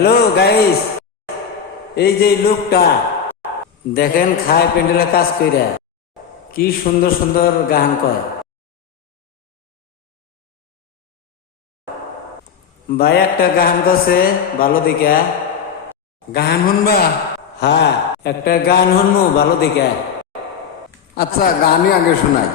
Hello guys এই যে লোকটা দেখেন খায় প্যান্ডেলে কাজ কইরা কি সুন্দর সুন্দর গান কয়। ভাই একটা গান করছে ভালো দিকে গান শুনবা? হ্যাঁ একটা গান শুনব ভালো দিকে আচ্ছা গানই আগে শোনাই।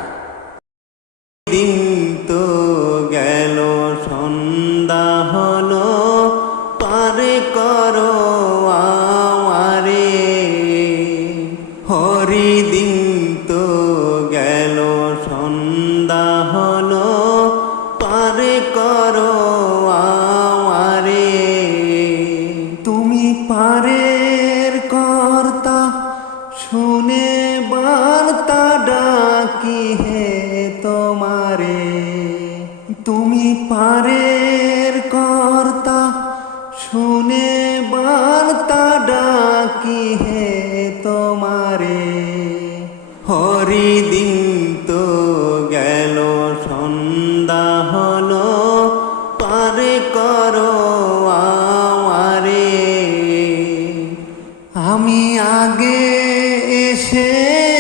হরি দিন তো গেল, সন্ধ্যা হলো। পারে করো আমারে। তুমি পারের কর্তা, শুনে বার্তা ডাকি হে তোমারে। তুমি পারের আমি আগে এসে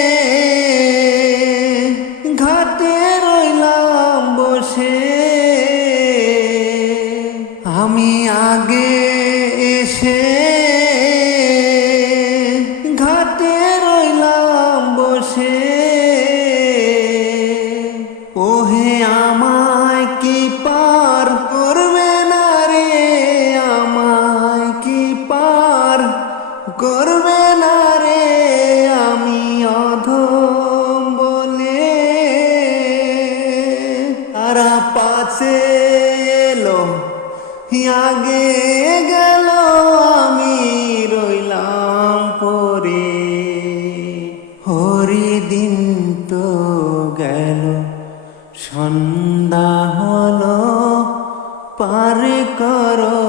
করবে না রে আমি অধম বলে। তারা পাছে এলো, আগে গেল, আমি রইলাম পরে। হরি দিন তো গেল, সন্ধ্যা হলো, পারে করো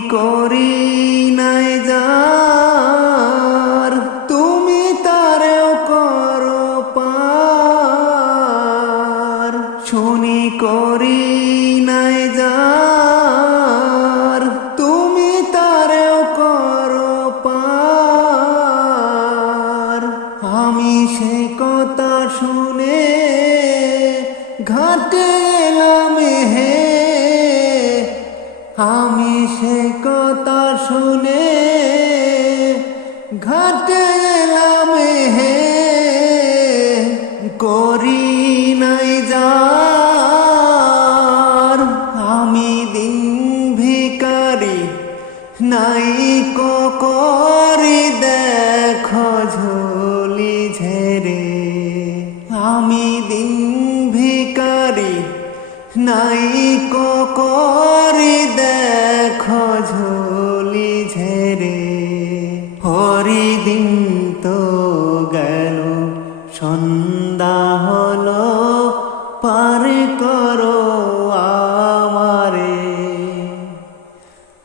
করি নাই যার। তুমি তারেও করো পার। শুনি করি নাই যার। তুমি তারেও করো পার। আমি সে কথা শুনে ঘাটে এলাম হে আমি সে কথা শুনে ঘাটে এলাম হে, করি নাই যার। আমি দিন ভিকারি, নাই করি দেখো ঝোলি ঝেরে আমি দিন ভিকারি, নাই ঝোলি ঝেরে হরি দিন তো গেল। সন্ধ্যা হল পার করো আমারে।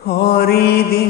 হরি দিন